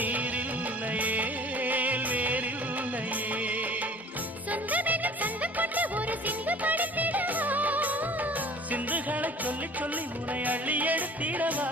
நீரில்லையே வேறில்லையே. சொந்தமெனும் சந்து கொண்டு ஒரு சிந்து படுத்திடவா, சிந்துகளை சொல்லி சொல்லி உனை அள்ளி எடுத்திடவா.